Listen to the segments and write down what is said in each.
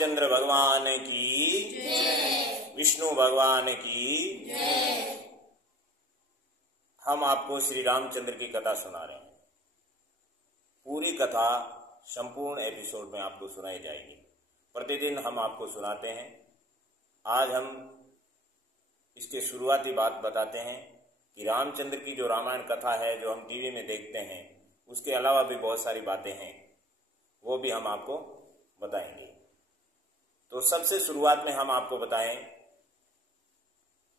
रामचंद्र भगवान की जय, विष्णु भगवान की जय। हम आपको श्री रामचंद्र की कथा सुना रहे हैं। पूरी कथा संपूर्ण एपिसोड में आपको सुनाई जाएगी। प्रतिदिन हम आपको सुनाते हैं। आज हम इसके शुरुआती बात बताते हैं कि रामचंद्र की जो रामायण कथा है, जो हम टीवी में देखते हैं, उसके अलावा भी बहुत सारी बातें हैं, वो भी हम आपको बताएंगे। तो सबसे शुरुआत में हम आपको बताएं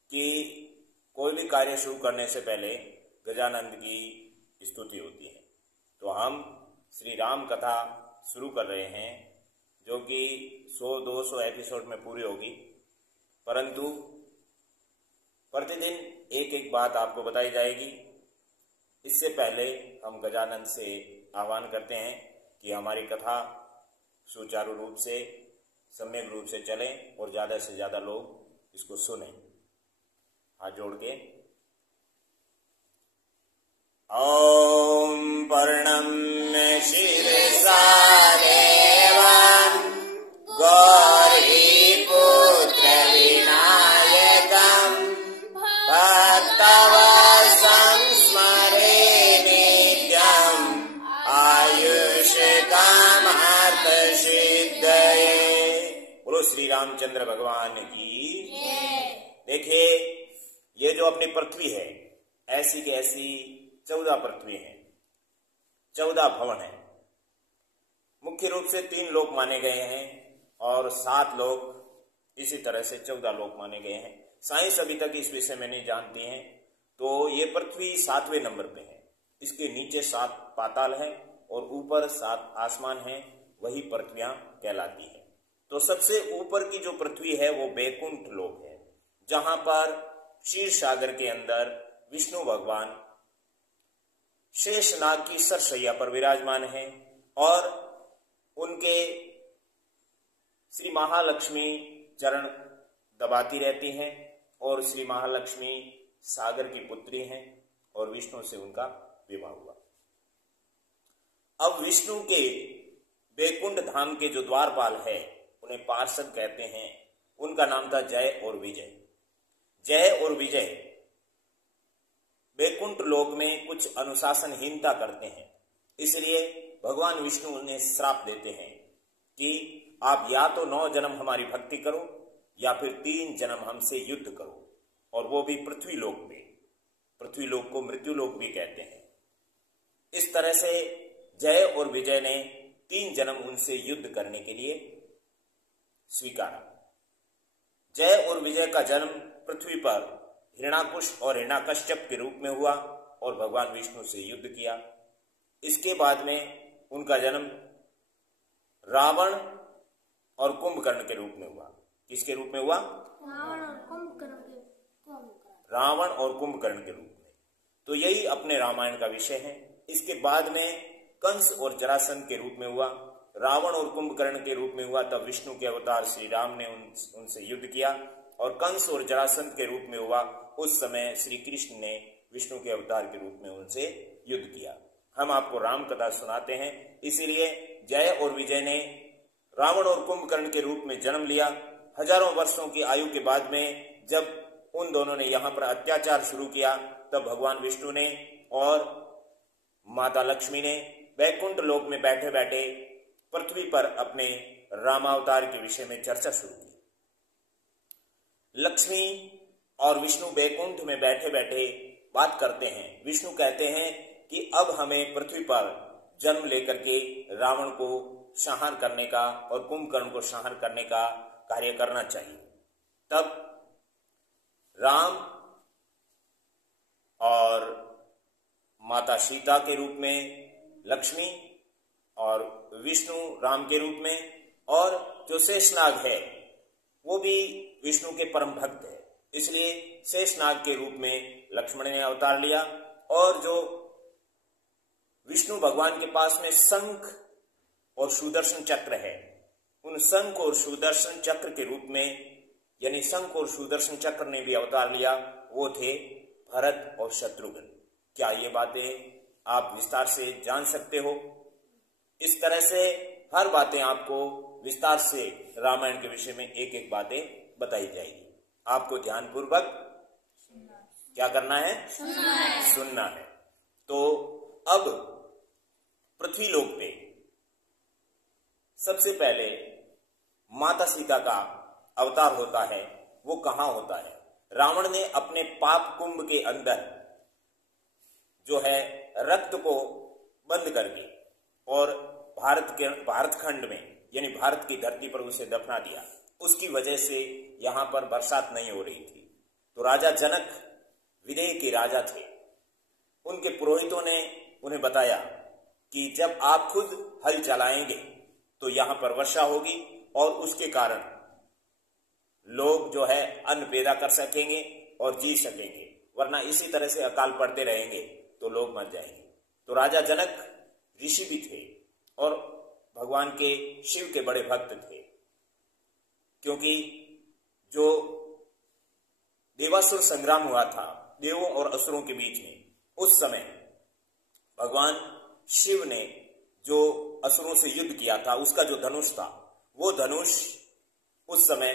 कि कोई भी कार्य शुरू करने से पहले गजानंद की स्तुति होती है। तो हम श्री राम कथा शुरू कर रहे हैं, जो कि 100-200 एपिसोड में पूरी होगी, परंतु प्रतिदिन एक एक बात आपको बताई जाएगी। इससे पहले हम गजानंद से आह्वान करते हैं कि हमारी कथा सुचारू रूप से, सम्यक रूप से चले और ज़्यादा से ज़्यादा लोग इसको सुने। हाथ जोड़ के ओम पर्णम्य शिरसा देवं गौरी पुत्र विनायकं भक्तवत्सं स्मरे नित्यं आयुष्कामार्थसिद्धये। बोलो श्री रामचंद्र भगवान की। देखिए, ये जो अपनी पृथ्वी है, ऐसी की ऐसी 14 पृथ्वी है, 14 भवन है। मुख्य रूप से 3 लोक माने गए हैं और 7 लोक इसी तरह से 14 लोक माने गए हैं। साइंस अभी तक इस विषय में नहीं जानती है। तो ये पृथ्वी 7वें नंबर पे है। इसके नीचे 7 पाताल है और ऊपर 7 आसमान है, वही पृथ्वियां कहलाती है। तो सबसे ऊपर की जो पृथ्वी है वो बैकुंठ लोक है, जहां पर क्षीर सागर के अंदर विष्णु भगवान शेषनाग की सरसैया पर विराजमान हैं और उनके श्री महालक्ष्मी चरण दबाती रहती हैं और श्री महालक्ष्मी सागर की पुत्री हैं और विष्णु से उनका विवाह हुआ। अब विष्णु के बैकुंठ धाम के जो द्वारपाल है, उन्हें पार्षद कहते हैं। उनका नाम था जय और विजय। जय और विजय बैकुंठ लोक में कुछ अनुशासनहीनता करते हैं, इसलिए भगवान विष्णु उन्हें श्राप देते हैं कि आप या तो 9 जन्म हमारी भक्ति करो या फिर 3 जन्म हमसे युद्ध करो, और वो भी पृथ्वी लोक में। पृथ्वी लोक को मृत्यु लोक भी कहते हैं। इस तरह से जय और विजय ने 3 जन्म उनसे युद्ध करने के लिए स्वीकारा। जय और विजय का जन्म पृथ्वी पर हिरण्याकुश और हिरण्याकश्यप के रूप में हुआ और भगवान विष्णु से युद्ध किया। इसके बाद में उनका जन्म रावण और कुंभकर्ण के रूप में हुआ। किसके रूप में हुआ? रावण और कुंभकर्ण के रूप में। तो यही अपने रामायण का विषय है। इसके बाद में कंस और जरासंध के रूप में हुआ। रावण और कुंभकर्ण के रूप में हुआ तब विष्णु के अवतार श्री राम ने उनसे युद्ध किया, और कंस और जरासंध के रूप में हुआ उस समय श्री कृष्ण ने विष्णु के अवतार के रूप में उनसे युद्ध किया। हम आपको राम कथा सुनाते हैं, इसीलिए जय और विजय ने रावण और कुंभकर्ण के रूप में जन्म लिया। हजारों वर्षों की आयु के बाद में जब उन दोनों ने यहाँ पर अत्याचार शुरू किया, तब भगवान विष्णु ने और माता लक्ष्मी ने बैकुंठ लोक में बैठे बैठे पृथ्वी पर अपने रामावतार के विषय में चर्चा शुरू की। लक्ष्मी और विष्णु बैकुंठ में बैठे बैठे बात करते हैं। विष्णु कहते हैं कि अब हमें पृथ्वी पर जन्म लेकर के रावण को संहार करने का और कुंभकर्ण को संहार करने का कार्य करना चाहिए। तब राम और माता सीता के रूप में लक्ष्मी और विष्णु राम के रूप में, और जो शेषनाग है वो भी विष्णु के परम भक्त है, इसलिए शेषनाग के रूप में लक्ष्मण ने अवतार लिया। और जो विष्णु भगवान के पास में शंख और सुदर्शन चक्र है, उन शंख और सुदर्शन चक्र के रूप में, यानी शंख और सुदर्शन चक्र ने भी अवतार लिया, वो थे भरत और शत्रुघ्न। क्या ये बातें आप विस्तार से जान सकते हो? इस तरह से हर बातें आपको विस्तार से रामायण के विषय में एक एक बातें बताई जाएगी। आपको ध्यानपूर्वक क्या करना है? सुनना है। तो अब पृथ्वी लोक पे सबसे पहले माता सीता का अवतार होता है। वो कहां होता है? रावण ने अपने पाप कुंभ के अंदर जो है रक्त को बंद करके और भारत खंड में यानी भारत की धरती पर उसे दफना दिया। उसकी वजह से यहां पर बरसात नहीं हो रही थी। तो राजा जनक विदेह के राजा थे। उनके पुरोहितों ने उन्हें बताया कि जब आप खुद हल चलाएंगे तो यहां पर वर्षा होगी और उसके कारण लोग जो है अन्न पैदा कर सकेंगे और जी सकेंगे, वरना इसी तरह से अकाल पड़ते रहेंगे तो लोग मर जाएंगे। तो राजा जनक ऋषि भी थे और भगवान के शिव के बड़े भक्त थे, क्योंकि जो देवासुर संग्राम हुआ था देवों और असुरों के बीच में, उस समय भगवान शिव ने जो असुरों से युद्ध किया था उसका जो धनुष था, वो धनुष उस समय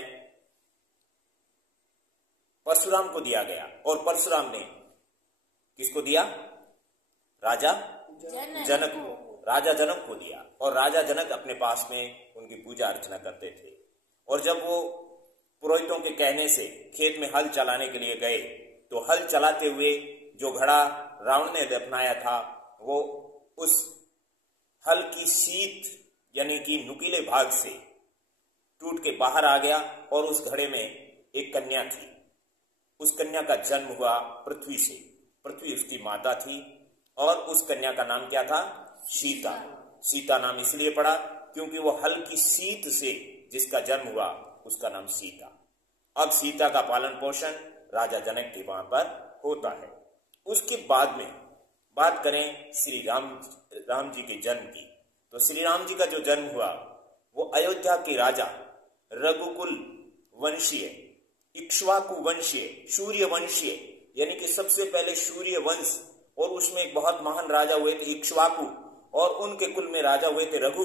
परशुराम को दिया गया और परशुराम ने किसको दिया? राजा जनक को। राजा जनक को दिया और राजा जनक अपने पास में उनकी पूजा अर्चना करते थे। और जब वो पुरोहितों के कहने से खेत में हल चलाने के लिए गए तो हल चलाते हुए जो घड़ा रावण ने दफनाया था वो उस हल की सीत यानी कि नुकीले भाग से टूट के बाहर आ गया और उस घड़े में एक कन्या थी। उस कन्या का जन्म हुआ पृथ्वी से। पृथ्वी उसकी माता थी और उस कन्या का नाम क्या था? सीता। सीता नाम इसलिए पड़ा क्योंकि वो हल की सीत से जिसका जन्म हुआ उसका नाम सीता। अब सीता का पालन पोषण राजा जनक के वहां पर होता है। उसके बाद में बात करें श्री राम जी के जन्म की, तो श्री राम जी का जो जन्म हुआ वो अयोध्या के राजा रघुकुल वंशीय, इक्ष्वाकु वंशीय, सूर्य वंशीय यानी कि सबसे पहले सूर्य वंश, और उसमें एक बहुत महान राजा हुए थे इक्ष्वाकु, और उनके कुल में राजा हुए थे रघु।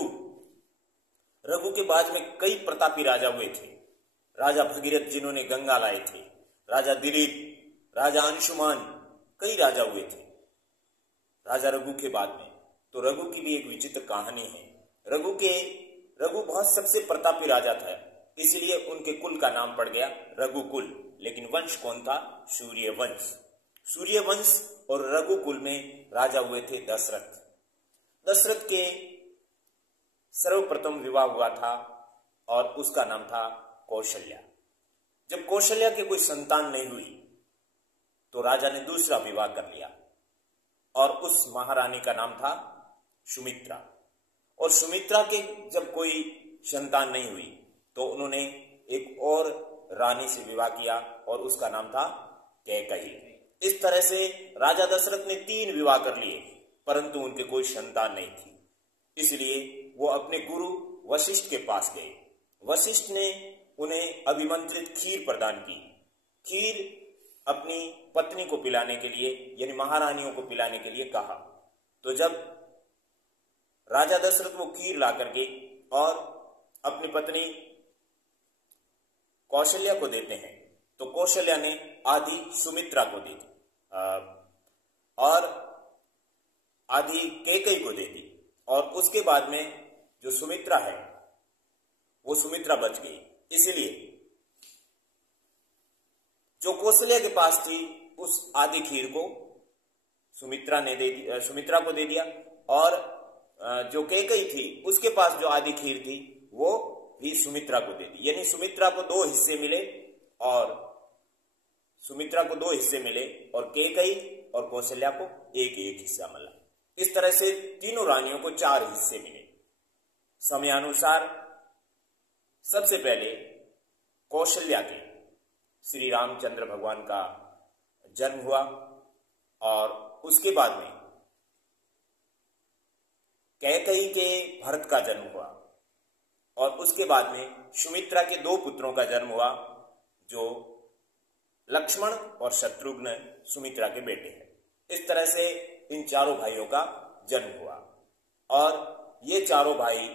रघु के बाद में कई प्रतापी राजा हुए थे। राजा भगीरथ जिन्होंने गंगा लाए थे, राजा दिलीप, राजा अंशुमान, कई राजा हुए थे राजा रघु के बाद में। तो रघु की भी एक विचित्र कहानी है। रघु बहुत सबसे प्रतापी राजा था, इसलिए उनके कुल का नाम पड़ गया रघुकुल। लेकिन वंश कौन था? सूर्यवंश। सूर्यवंश और रघुकुल में राजा हुए थे दशरथ। दशरथ के सर्वप्रथम विवाह हुआ था और उसका नाम था कौशल्या। जब कौशल्या के कोई संतान नहीं हुई तो राजा ने दूसरा विवाह कर लिया और उस महारानी का नाम था सुमित्रा। और सुमित्रा के जब कोई संतान नहीं हुई तो उन्होंने एक और रानी से विवाह किया और उसका नाम था कैकई। इस तरह से राजा दशरथ ने 3 विवाह कर लिए, परंतु उनके कोई संतान नहीं थी। इसलिए वो अपने गुरु वशिष्ठ के पास गए। वशिष्ठ ने उन्हें अभिमंत्रित खीर प्रदान की। खीर अपनी पत्नी को पिलाने के लिए यानी महारानियों को पिलाने के लिए कहा। तो जब राजा दशरथ वो खीर ला करके और अपनी पत्नी कौशल्या को देते हैं तो कौशल्या ने आधी सुमित्रा को दे दी और आधी कैकई को दे दी। और उसके बाद में जो सुमित्रा है वो सुमित्रा बच गई। इसलिए जो कौशल्या के पास थी उस आधी खीर को सुमित्रा को दे दिया और जो कैकई थी उसके पास जो आधी खीर थी वो भी सुमित्रा को दे दी। यानी सुमित्रा को 2 हिस्से मिले और कैकई और कौशल्या को एक हिस्सा मिला। इस तरह से तीनों रानियों को 4 हिस्से मिले। समयानुसार सबसे पहले कौशल्या के श्री रामचंद्र भगवान का जन्म हुआ और उसके बाद में कैकई के भरत का जन्म हुआ और उसके बाद में सुमित्रा के 2 पुत्रों का जन्म हुआ जो लक्ष्मण और शत्रुघ्न सुमित्रा के बेटे हैं। इस तरह से इन चारों भाइयों का जन्म हुआ और ये चारों भाई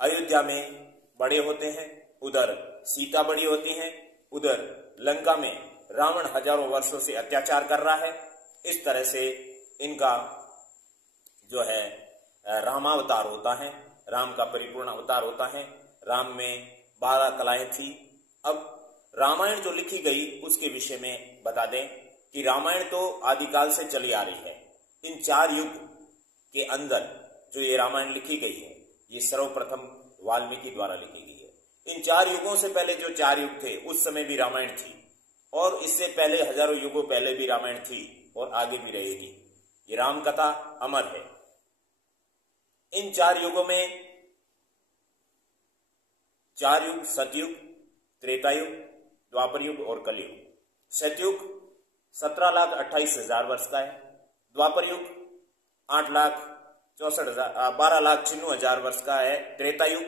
अयोध्या में बड़े होते हैं, उधर सीता बड़ी होती हैं, उधर लंका में रावण हजारों वर्षों से अत्याचार कर रहा है। इस तरह से इनका जो है रामावतार होता है, राम का परिपूर्ण अवतार होता है। राम में 12 कलाएं थी। अब रामायण जो लिखी गई उसके विषय में बता दें कि रामायण तो आदिकाल से चली आ रही है। इन 4 युग के अंदर जो ये रामायण लिखी गई है, ये सर्वप्रथम वाल्मीकि द्वारा लिखी गई है। इन 4 युगों से पहले जो 4 युग थे उस समय भी रामायण थी, और इससे पहले हजारों युगों पहले भी रामायण थी और आगे भी रहेगी। ये राम कथा अमर है। इन 4 युगों में 4 युग सतयुग, त्रेता युग, द्वापर युग और कलयुग। सतयुग 17,28,000 वर्ष का है, द्वापर युग 12,96,000 वर्ष का है त्रेता युग,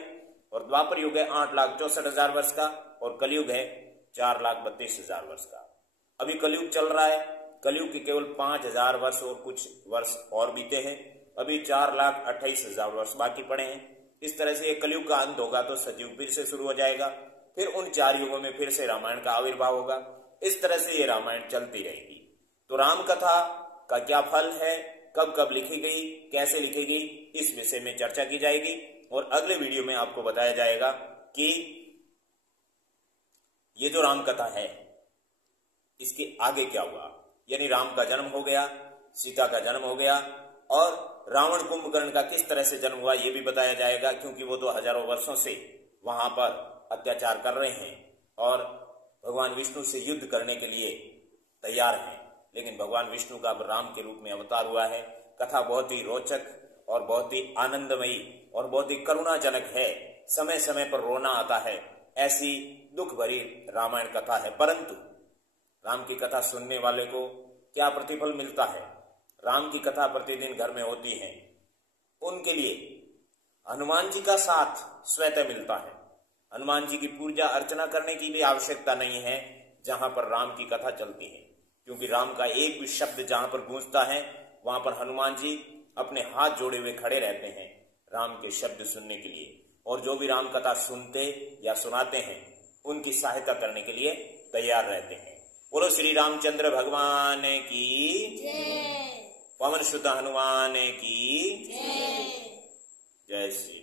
और द्वापर युग है 8,64,000 वर्ष का, और कलयुग है 4,32,000 वर्ष का। अभी कलयुग चल रहा है। कलयुग के केवल 5,000 वर्ष और कुछ वर्ष और बीते हैं। अभी 4,28,000 वर्ष बाकी पड़े हैं। इस तरह से ये कलयुग का अंत होगा तो सतयुग फिर से शुरू हो जाएगा। फिर उन 4 युगों में फिर से रामायण का आविर्भाव होगा। इस तरह से ये रामायण चलती रहेगी। तो राम कथा का क्या फल है, कब कब लिखी गई, कैसे लिखी गई, इस विषय में चर्चा की जाएगी। और अगले वीडियो में आपको बताया जाएगा कि ये जो राम कथा है इसके आगे क्या हुआ। यानी राम का जन्म हो गया, सीता का जन्म हो गया, और रावण कुंभकर्ण का किस तरह से जन्म हुआ ये भी बताया जाएगा, क्योंकि वो तो हजारों वर्षों से वहां पर अत्याचार कर रहे हैं और भगवान विष्णु से युद्ध करने के लिए तैयार हैं। लेकिन भगवान विष्णु का अब राम के रूप में अवतार हुआ है। कथा बहुत ही रोचक और बहुत ही आनंदमयी और बहुत ही करुणाजनक है। समय समय पर रोना आता है, ऐसी दुख भरी रामायण कथा है। परंतु राम की कथा सुनने वाले को क्या प्रतिफल मिलता है। राम की कथा प्रतिदिन घर में होती है, उनके लिए हनुमान जी का साथ स्वतः मिलता है। हनुमान जी की पूजा अर्चना करने की भी आवश्यकता नहीं है जहां पर राम की कथा चलती है, क्योंकि राम का एक भी शब्द जहां पर गूंजता है वहां पर हनुमान जी अपने हाथ जोड़े हुए खड़े रहते हैं राम के शब्द सुनने के लिए। और जो भी राम कथा सुनते या सुनाते हैं उनकी सहायता करने के लिए तैयार रहते हैं। बोलो श्री रामचंद्र भगवान की जय, पवन सुत हनुमान की जय। जय श्री